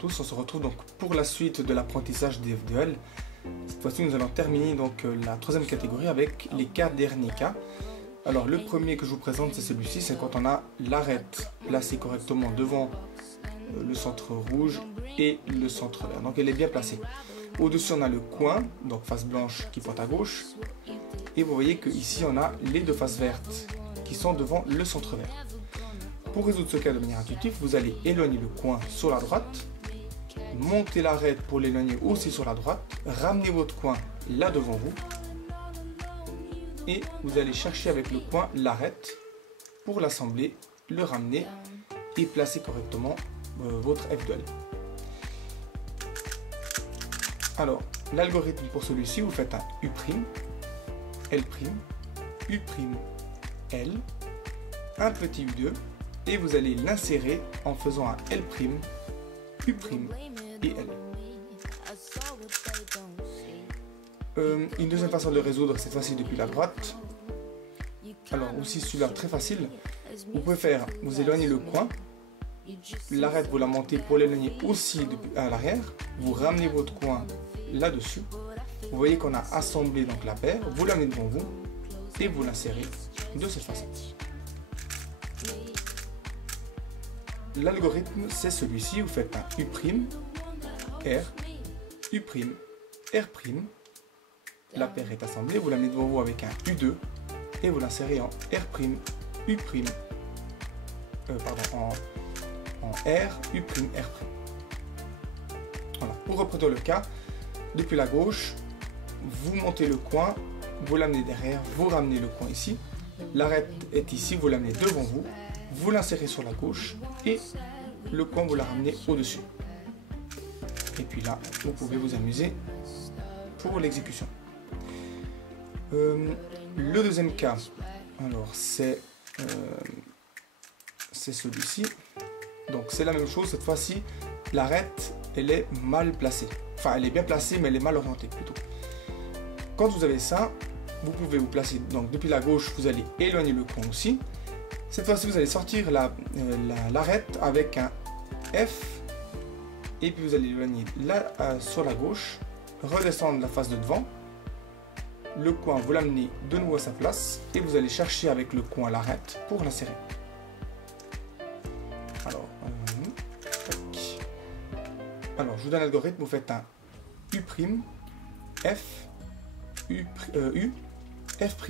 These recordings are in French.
tous, on se retrouve donc pour la suite de l'apprentissage des FDL. Cette fois-ci nous allons terminer donc la troisième catégorie avec les 4 derniers cas. Alors le premier que je vous présente c'est celui-ci, c'est quand on a l'arête placée correctement devant le centre rouge et le centre vert, donc elle est bien placée. Au-dessus on a le coin, donc face blanche qui pointe à gauche, et vous voyez que ici on a les deux faces vertes qui sont devant le centre vert. Pour résoudre ce cas de manière intuitive, vous allez éloigner le coin sur la droite, monter l'arête pour l'éloigner aussi sur la droite, ramener votre coin là devant vous, et vous allez chercher avec le coin l'arête pour l'assembler, le ramener et placer correctement votre FDL. Alors, l'algorithme pour celui-ci, vous faites un U', L', U', L, un petit U2, et vous allez l'insérer en faisant un L', U' et L. Une deuxième façon de le résoudre, cette fois-ci depuis la droite. Alors aussi celui-là très facile. Vous pouvez faire, vous éloignez le coin, l'arête vous la montez pour l'éloigner aussi à l'arrière, vous ramenez votre coin là-dessus. Vous voyez qu'on a assemblé donc la paire, vous l'amenez devant vous et vous l'insérez de cette façon. L'algorithme c'est celui-ci, vous faites un U', R, U', R', la paire est assemblée, vous l'amenez devant vous avec un U2 et vous l'insérez en R', U', en R, U', R'. Voilà. Pour reproduire le cas, depuis la gauche, vous montez le coin, vous l'amenez derrière, vous ramenez le coin ici, l'arête est ici, vous l'amenez devant vous, vous l'insérez sur la gauche et le coin vous la ramenez au-dessus. Et puis là, vous pouvez vous amuser pour l'exécution. Le deuxième cas, alors c'est celui-ci. Donc c'est la même chose, cette fois-ci, l'arête, elle est mal placée. Enfin, elle est bien placée, mais elle est mal orientée plutôt. Quand vous avez ça, vous pouvez vous placer, donc depuis la gauche, vous allez éloigner le coin aussi. Cette fois-ci, vous allez sortir l'arête avec un F, et puis vous allez éloigner là sur la gauche, redescendre la face de devant, le coin vous l'amenez de nouveau à sa place, et vous allez chercher avec le coin l'arête pour l'insérer. Alors, je vous donne l'algorithme, vous faites un U', F, U, F',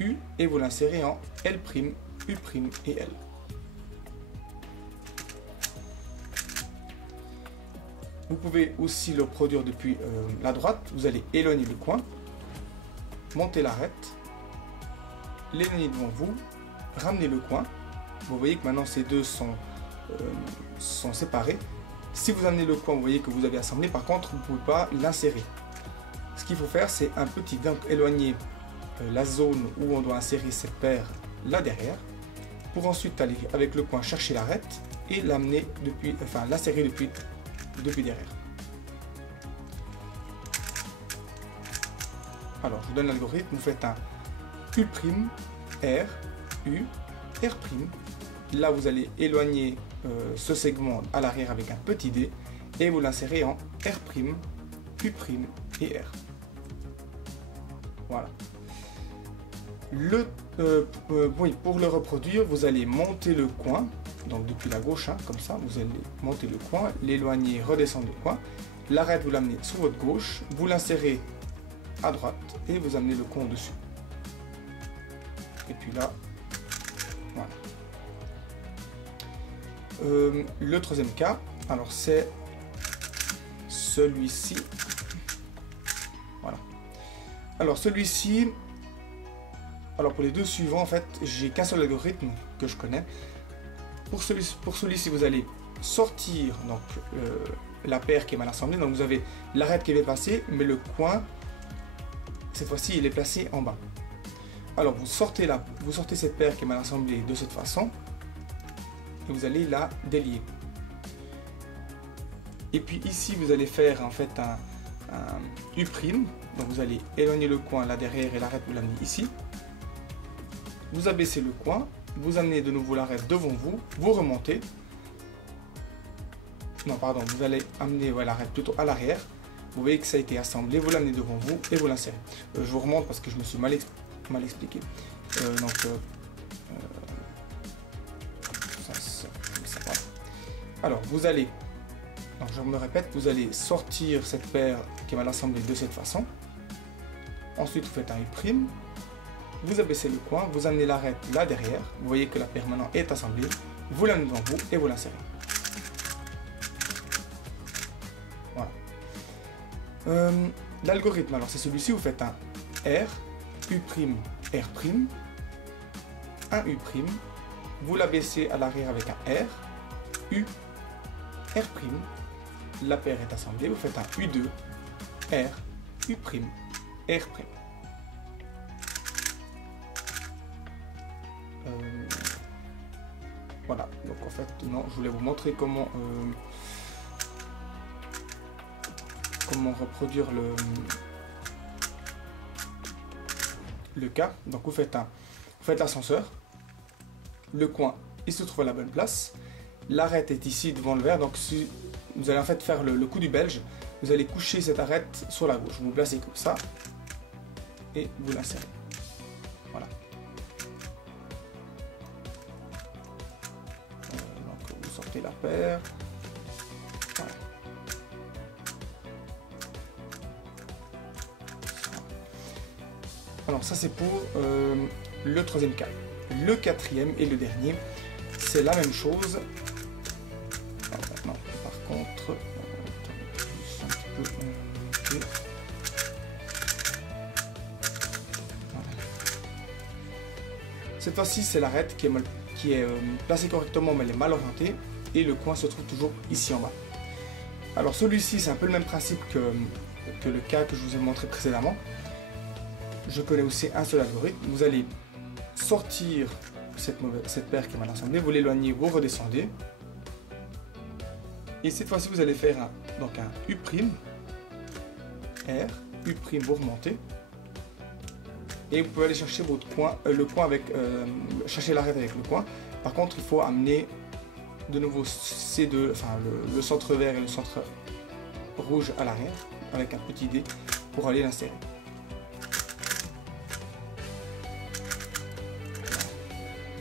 U, et vous l'insérez en L', U' et L. Vous pouvez aussi le produire depuis la droite, vous allez éloigner le coin, monter l'arête, l'éloigner devant vous, ramener le coin. Vous voyez que maintenant ces deux sont séparés. Si vous amenez le coin, vous voyez que vous avez assemblé, par contre, vous ne pouvez pas l'insérer. Ce qu'il faut faire, c'est un petit, donc éloigner la zone où on doit insérer cette paire là derrière, pour ensuite aller avec le coin chercher l'arête et l'amener depuis, enfin l'insérer depuis derrière. Alors, je vous donne l'algorithme, vous faites un U', R, U, R'. Là, vous allez éloigner ce segment à l'arrière avec un petit dé et vous l'insérez en R', U' et R. Voilà. Oui, pour le reproduire, vous allez monter le coin, donc depuis la gauche, hein, comme ça, vous allez monter le coin, l'éloigner, redescendre le coin, l'arête vous l'amenez sur votre gauche, vous l'insérez à droite et vous amenez le coin au-dessus. Et puis là, voilà. Le troisième cas, alors c'est celui-ci. Voilà. Alors celui-ci, alors pour les deux suivants, en fait, j'ai qu'un seul algorithme que je connais. Pour celui-ci, vous allez sortir donc la paire qui est mal assemblée. Donc vous avez l'arête qui est bien placée, mais le coin, cette fois-ci, il est placé en bas. Alors vous sortez cette paire qui est mal assemblée de cette façon. Et vous allez la délier. Et puis ici vous allez faire en fait un U', donc vous allez éloigner le coin là derrière et l'arête vous l'amenez ici. Vous abaissez le coin, vous amenez de nouveau l'arête devant vous, vous remontez. non pardon, vous allez amener l'arête plutôt à l'arrière. Vous voyez que ça a été assemblé, vous l'amenez devant vous et vous l'insérez. Je vous remonte parce que je me suis mal expliqué. Voilà. Alors vous allez, donc je me répète, vous allez sortir cette paire qui est mal assemblée de cette façon. Ensuite vous faites un U', vous abaissez le coin, vous amenez l'arête là derrière. Vous voyez que la paire maintenant est assemblée. Vous l'amenez devant vous et vous l'insérez. Voilà. L'algorithme, alors c'est celui-ci, vous faites un R, U', R', un U', vous l'abaissez à l'arrière avec un R, U, R', la paire est assemblée, vous faites un U2, R, U', R'. Voilà, donc en fait, non, je voulais vous montrer comment reproduire le cas. Donc vous faites l'ascenseur, le coin il se trouve à la bonne place, l'arête est ici devant le verre, donc si vous allez en fait faire le coup du belge, vous allez coucher cette arête sur la gauche, vous vous placez comme ça et vous l'insérez. Voilà. Donc vous sortez la paire. Voilà. Alors ça c'est pour le troisième cas. Le quatrième et le dernier, c'est la même chose. Non, par contre, un petit peu. Voilà. Cette fois-ci, c'est l'arête qui est placée correctement, mais elle est mal orientée, et le coin se trouve toujours ici en bas. Alors celui-ci, c'est un peu le même principe que le cas que je vous ai montré précédemment. Je connais aussi un seul algorithme. Vous allez sortir cette paire qui est mal assemblée, vous l'éloignez, vous redescendez. Et cette fois-ci, vous allez faire un U', R, U', vous remontez. Et vous pouvez aller chercher votre coin, chercher l'arête avec le coin. Par contre, il faut amener de nouveau ces deux, enfin le centre vert et le centre rouge à l'arrière, avec un petit dé pour aller l'insérer.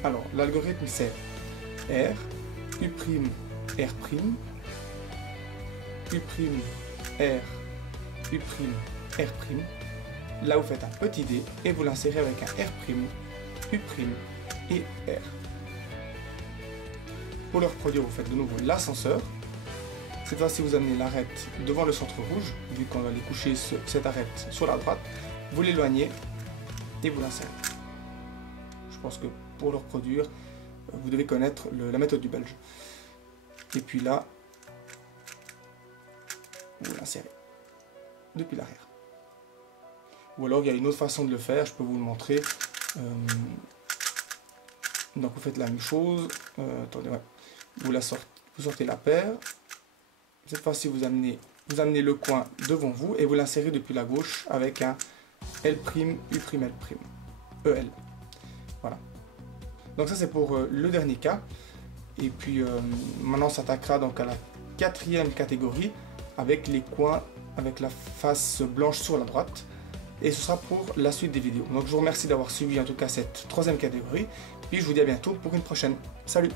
Alors, l'algorithme c'est R, U', R', U', R, U', R'. Là, vous faites un petit dé et vous l'insérez avec un R', U' et R. Pour le reproduire, vous faites de nouveau l'ascenseur. Cette fois-ci, vous amenez l'arête devant le centre rouge, vu qu'on va aller coucher cette arête sur la droite. Vous l'éloignez et vous l'insérez. Je pense que pour le reproduire, vous devez connaître la méthode du belge. Et puis là, vous l'insérez depuis l'arrière. Ou alors il y a une autre façon de le faire, je peux vous le montrer. Donc vous faites la même chose. Attendez, ouais. Vous sortez la paire. Cette fois-ci, vous amenez le coin devant vous et vous l'insérez depuis la gauche avec un L', U', L', EL. Voilà. Donc ça c'est pour le dernier cas. Et puis maintenant on s'attaquera donc à la quatrième catégorie avec les coins, avec la face blanche sur la droite. Et ce sera pour la suite des vidéos. Donc je vous remercie d'avoir suivi en tout cas cette troisième catégorie. Puis je vous dis à bientôt pour une prochaine. Salut!